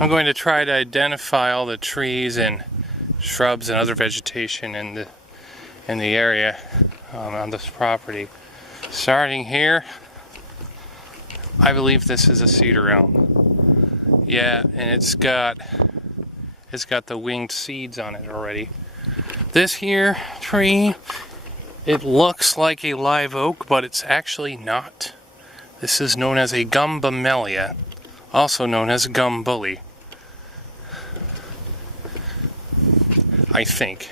I'm going to try to identify all the trees and shrubs and other vegetation in the area on this property. Starting here, I believe this is a cedar elm. Yeah, and it's got the winged seeds on it already. This here tree, it looks like a live oak, but it's actually not. This is known as a gum bumelia, also known as gum bully. I think,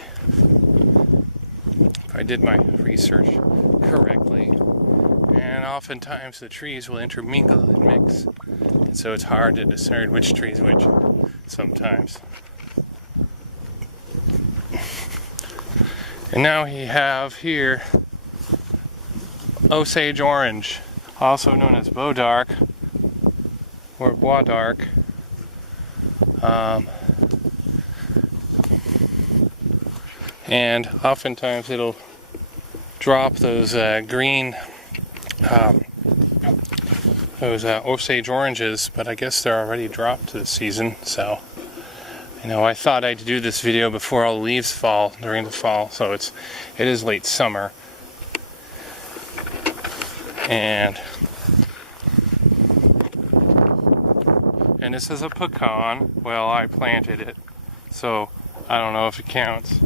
if I did my research correctly. And oftentimes the trees will intermingle and mix, and so it's hard to discern which tree is which sometimes. And now we have here Osage orange, also known as Bois d'Arc or Bois d'Arc. And oftentimes it'll drop those green, Osage oranges, but I guess they're already dropped this season. So, I thought I'd do this video before all the leaves fall during the fall. So it is late summer, and this is a pecan. Well, I planted it, so I don't know if it counts.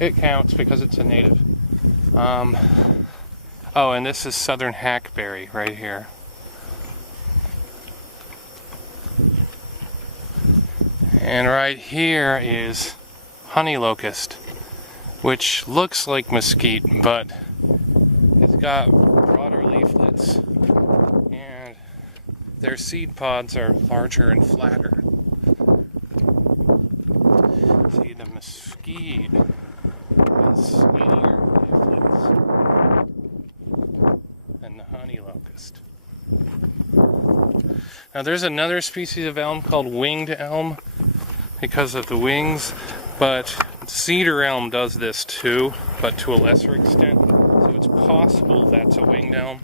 It counts because it's a native. Oh, and this is southern hackberry right here. And right here is honey locust, which looks like mesquite, but it's got broader leaflets, and their seed pods are larger and flatter. See, the mesquite has skinnier leaflets than the honey locust. Now there's another species of elm called winged elm because of the wings, but cedar elm does this too, but to a lesser extent. So it's possible that's a winged elm,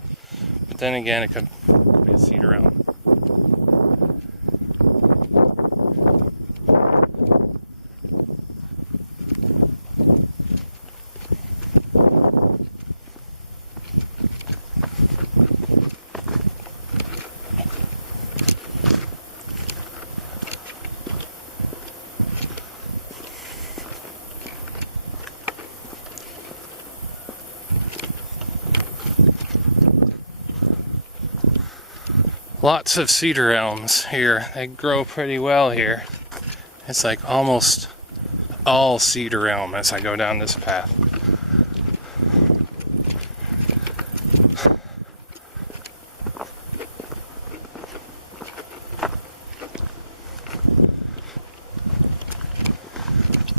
but then again it could be a cedar elm. Lots of cedar elms here. They grow pretty well here. It's like almost all cedar elm as I go down this path.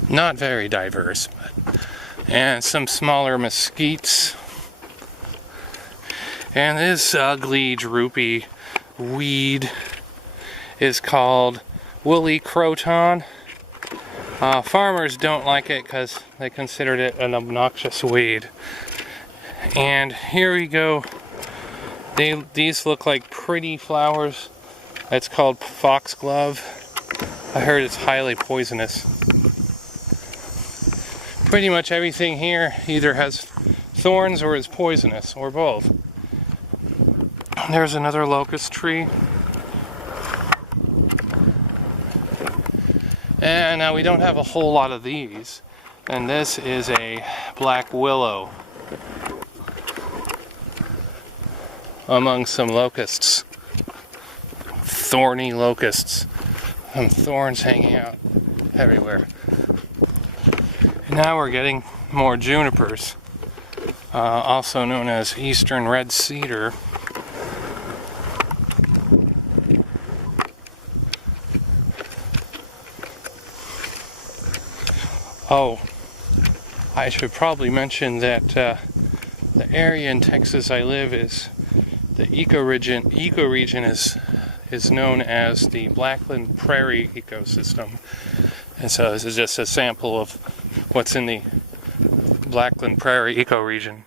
Not very diverse, and some smaller mesquites. And this ugly, droopy weed is called woolly croton. Farmers don't like it because they considered it an obnoxious weed. And here we go. These look like pretty flowers. It's called foxglove. I heard it's highly poisonous. Pretty much everything here either has thorns or is poisonous, or both. There's another locust tree. And now we don't have a whole lot of these. And this is a black willow among some locusts. Thorny locusts. Some thorns hanging out everywhere. And now we're getting more junipers, also known as eastern red cedar. Oh, I should probably mention that the area in Texas I live is the ecoregion is known as the Blackland Prairie ecosystem. And so this is just a sample of what's in the Blackland Prairie ecoregion.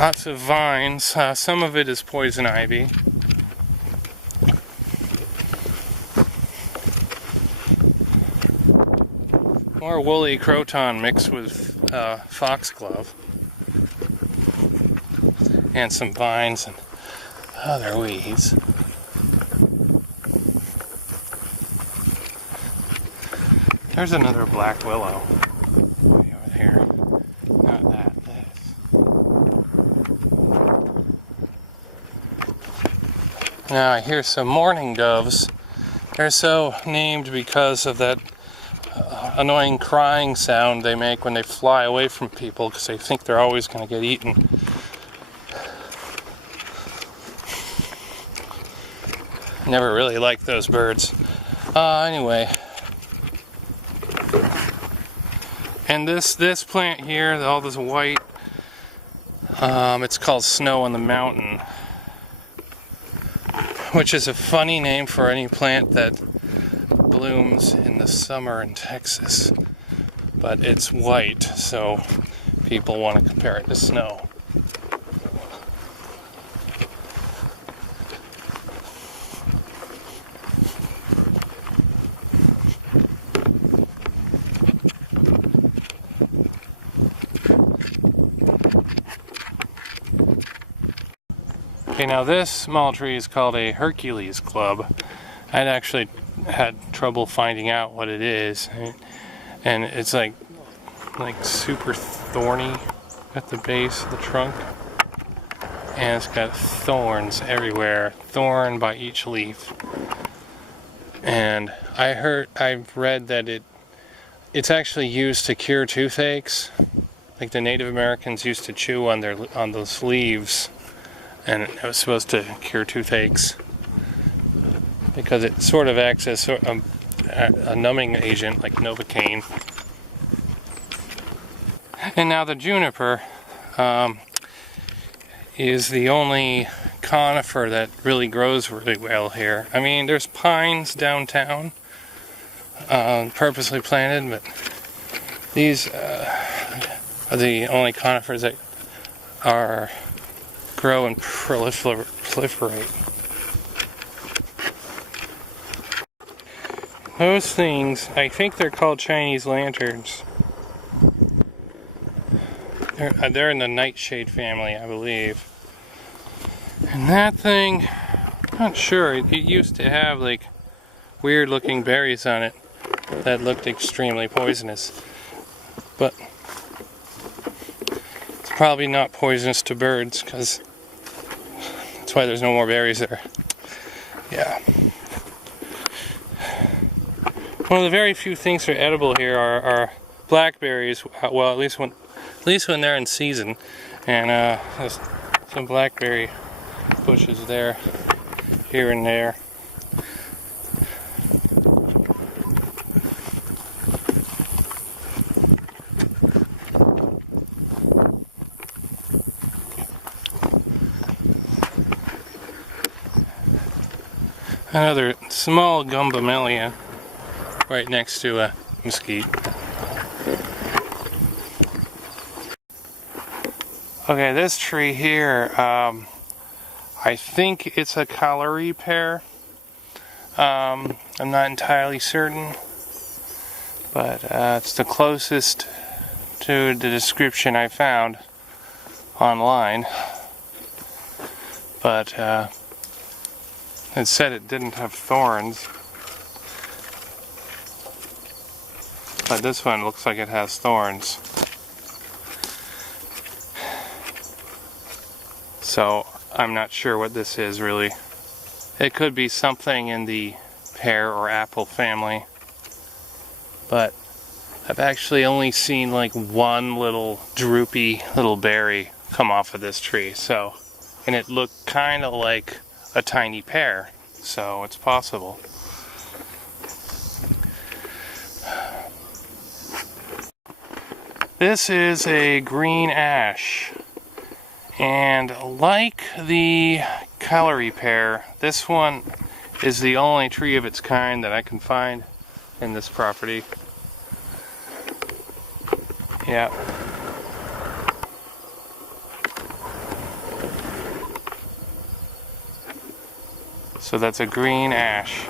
Lots of vines. Some of it is poison ivy. More woolly croton mixed with foxglove. And some vines and other weeds. There's another black willow way over here. Not that, this. Now I hear some mourning doves. They're so named because of that annoying crying sound they make when they fly away from people because they think they're always going to get eaten. Never really liked those birds. Anyway. And this plant here, all this white, it's called snow on the mountain, which is a funny name for any plant that blooms in the summer in Texas. But it's white, so people want to compare it to snow. Okay, now this small tree is called a Hercules Club. I'd actually had trouble finding out what it is, and it's like super thorny at the base of the trunk, and it's got thorns everywhere, thorn by each leaf. And I've read that it's actually used to cure toothaches. Like the Native Americans used to chew on those leaves, and it was supposed to cure toothaches because it sort of acts as a numbing agent like Novocaine. And now the juniper is the only conifer that really grows really well here. I mean, there's pines downtown, purposely planted, but these are the only conifers that grow and proliferate. Those things, I think they're called Chinese lanterns. They're in the nightshade family, I believe. And that thing, not sure, it used to have like weird looking berries on it that looked extremely poisonous. But it's probably not poisonous to birds, because that's why there's no more berries there. Yeah. One of the very few things that are edible here are blackberries. Well, at least when they're in season. And there's some blackberry bushes there, here and there. Another small gumbamelia right next to a mesquite. Okay, this tree here, I think it's a Callery pear. I'm not entirely certain, but it's the closest to the description I found online. But it said it didn't have thorns. But this one looks like it has thorns. So I'm not sure what this is really. It could be something in the pear or apple family. But I've actually only seen like one little droopy little berry come off of this tree. So, and it looked kind of like a tiny pear. So it's possible. This is a green ash, and like the Callery pear, this one is the only tree of its kind that I can find in this property. Yeah. So that's a green ash.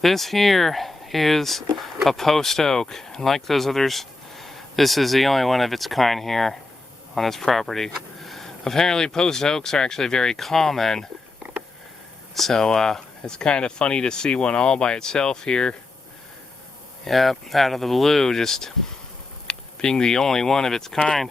This here is a post oak, and like those others, this is the only one of its kind here on this property. Apparently post oaks are actually very common, so it's kind of funny to see one all by itself here. Yep, out of the blue, just being the only one of its kind.